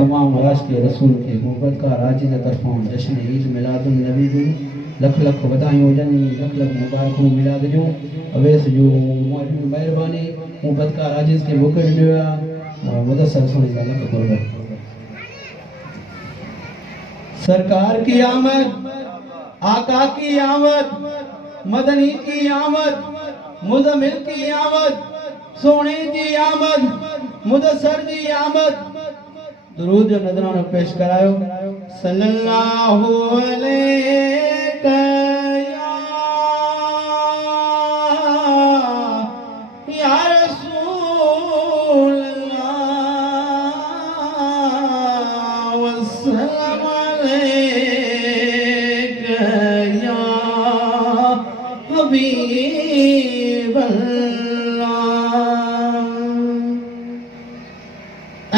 तमाम राष्ट्रीय रसूल के मोहब्बत का राजिद तरफों जश्न ईद मिलादुन नबी जो लख लख बधाई हुजनि, लख लख मुबारकूं मिलाद जो अवेस जो मेहरबानी मोहब्बत का राजिद के मौके दिया मुदस्सर सुनी का लख कुर्बान। सरकार की आमद, आका की आमद, मदनी की आमद, मुज़म्मिल की आमद, सोने की आमद, मुदस्सर की आमद। दुरूद जो नजराना पेश करायो सल्लल्लाहु अलैहि या रसूल अल्लाह वस्सलाम अलैका या हबीब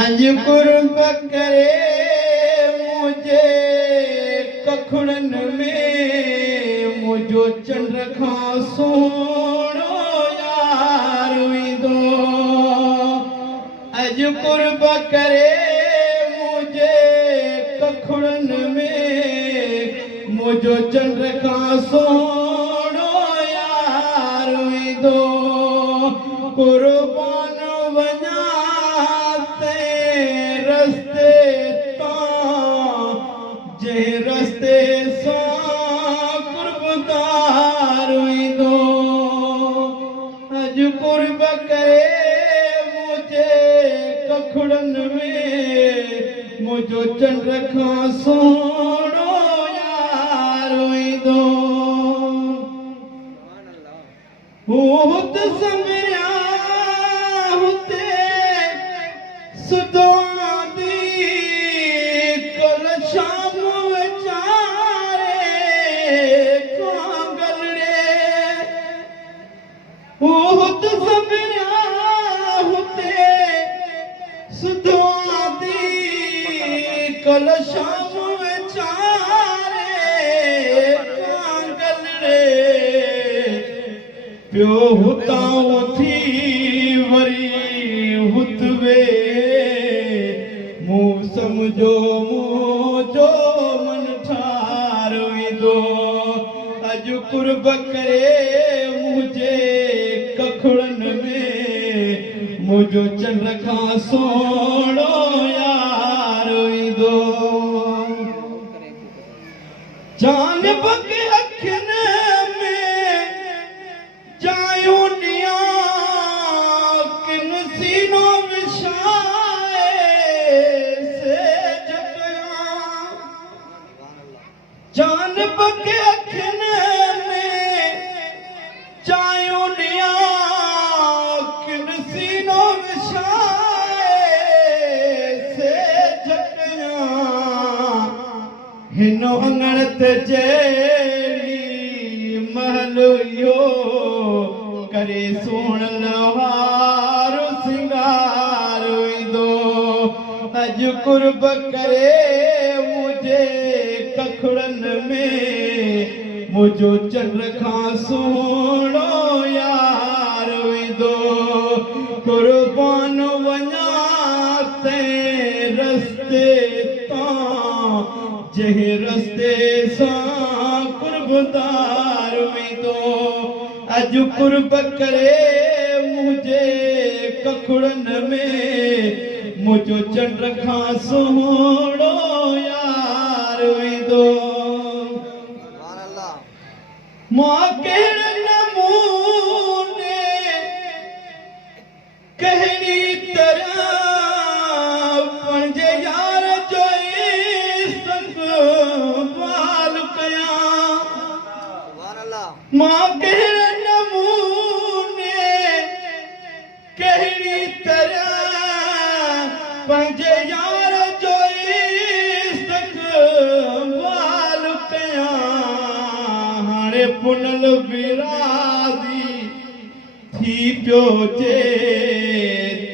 अज कुर्ब करे मुझे कखड़न में मुझो चंड खा सोनो यार दो। अज कुर्ब करे मुझे कखड़न में मुझो चंड खा सोनो यार दो। कुर्बान वना रस्ते सो कुर्बदार दो। अज कुर्ब करे मुझे कखड़न में मुझो चंड खा सोनो यार दो। हुत समरिया हुते सुदो कल शाम विचारे कांगल रे प्यो हुतां थी वरी हुतवे मुंह समझो मुझो मन ठार दो। अज कुर्ब करे मुझे कखड़न में मुझो चंड खा सोनो यार दो। जान बगे अखिन में जायो निया किन सीनो विशाए से जटया। जान बगे अखिन में जायो निया किन सीनो विशाए से जटया। हिनो अंगण ते जेड़ी महल यो करे सोण लहार सिंगार दो। अज कुर्ब करे मुझे कखड़न में मुझो चंड खा सोनो यार दो। कुर्बान वञा ते रस्ते जहि रस्ते सां कुर्बदार दो। अज कुर्ब करे मुझे कखड़न में मुझो चंड खा सोनो यार दो। मां कहिड़े नमूने कहिड़ी तरह पंहिंजे यार जो इस्तक़बाल कयां। मां कहिड़े नमूने कहिड़ी तरह पंहिंजे यार जो इस्तक़बाल कयां। हाणे पुनल विरादी थी पियो जे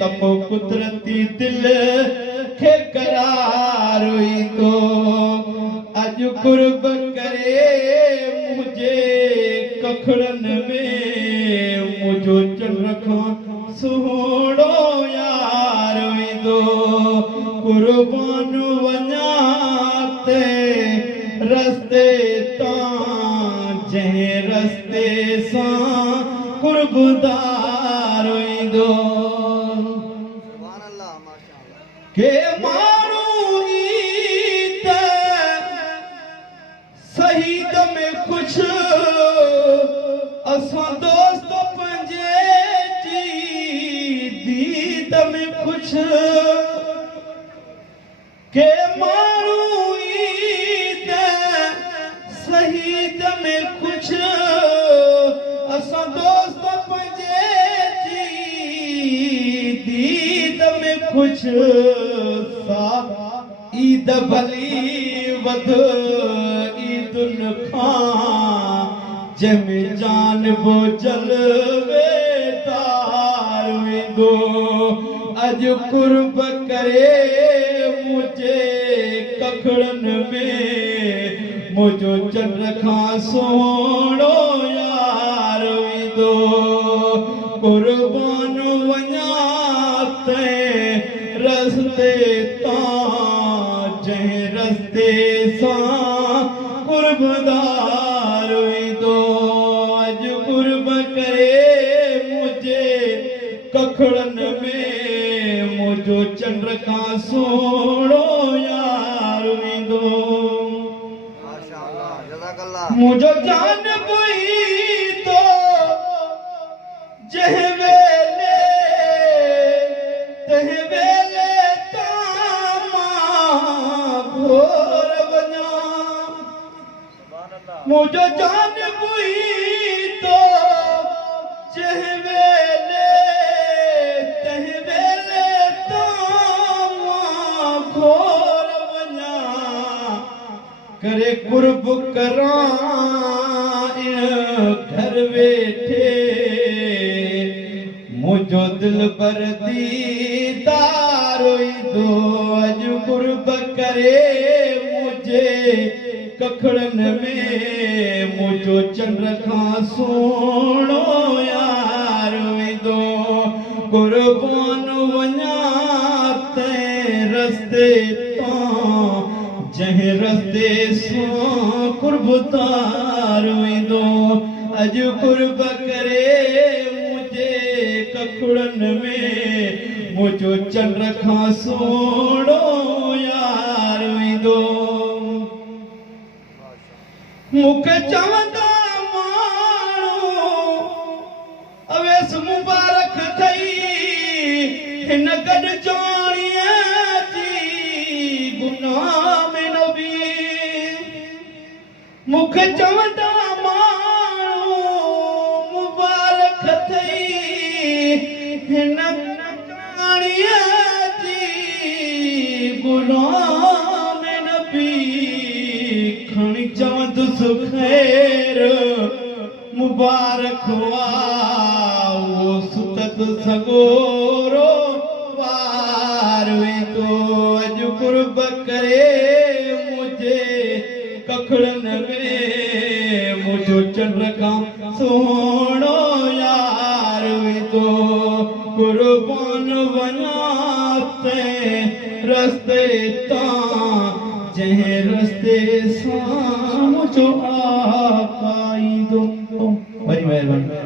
तप कुदरती दिल खे करार दो। अज कुर्ब करे मुझे कखड़न में मुझो चंड खा सोनो यार दो। कुर्बान कुर्बान वञा ते रस्ते तां जंहिं रस्ते सां कुर्बदार ईंदो के माण्हू ई त शहीद में कुछ असां दोस्त पंहिंजे जी दीद में कुछ के माण्हू ई त शहीद में कुछ असां दोस्त पंहिंजे जी दीद में कुछ सा ईद भली वध ईदुन खां जंहिंमें जान बो जलवे तार वेंदो अॼु कुर्ब करे मुंहिंजे कखड़नि में मुंहिंजो चंड खां सुहिणो यार वेंदो कुर्बान वञा तंहिं रस्ते तां जंहिं रस्ते सां कुर्बदार वेंदो अॼु कुर्ब करे मुंहिंजे कखड़नि में मुंहिंजो चंड खां सुहिणो यार वेंदो मुंहिंजो जान बुई तो जंहिं वेले तंहिं वेले तां मां घोर वञा मुंहिंजो जान बुई तो जंहिं वेले तंहिं वेले तां मां घोर वञा करे कुर्ब करां घर वेठे मुंहिंजो दिल पर दीदार ईंदो अॼु कुर्ब करे मुंहिंजे कखड़नि में मुंहिंजो चंड खां सुहिणो यार वेंदो कुर्बान वञा तंहिं रस्ते तां जंहिं रस्ते सां कुर्बदार वेंदो अॼु कुर्ब करे मुंहिंजे कखड़नि में मुंहिंजो चंड खां सुहिणो यार वेंदो मूंखे चवंदा माण्हू अवेस मुबारक थई हिन गॾु जोड़ीअ जी गुनाह में न बि मूंखे चवंदा माण्हू मुबारक थई हिन जोड़ीअ जी गुनाह में न बि खणी चवंदुसि ख़ैर मुबारक वो सुतत सगोरो पार वेंदो अॼु कुर्ब करे मुंहिंजे कखड़नि में मुंहिंजो चंड खां सुहिणो यार वेंदो कुर्बान वञा तंहिं रस्ते तां जंहिं रस्ते सां मुंहिंजो आका ईंदो वरी महिरबानी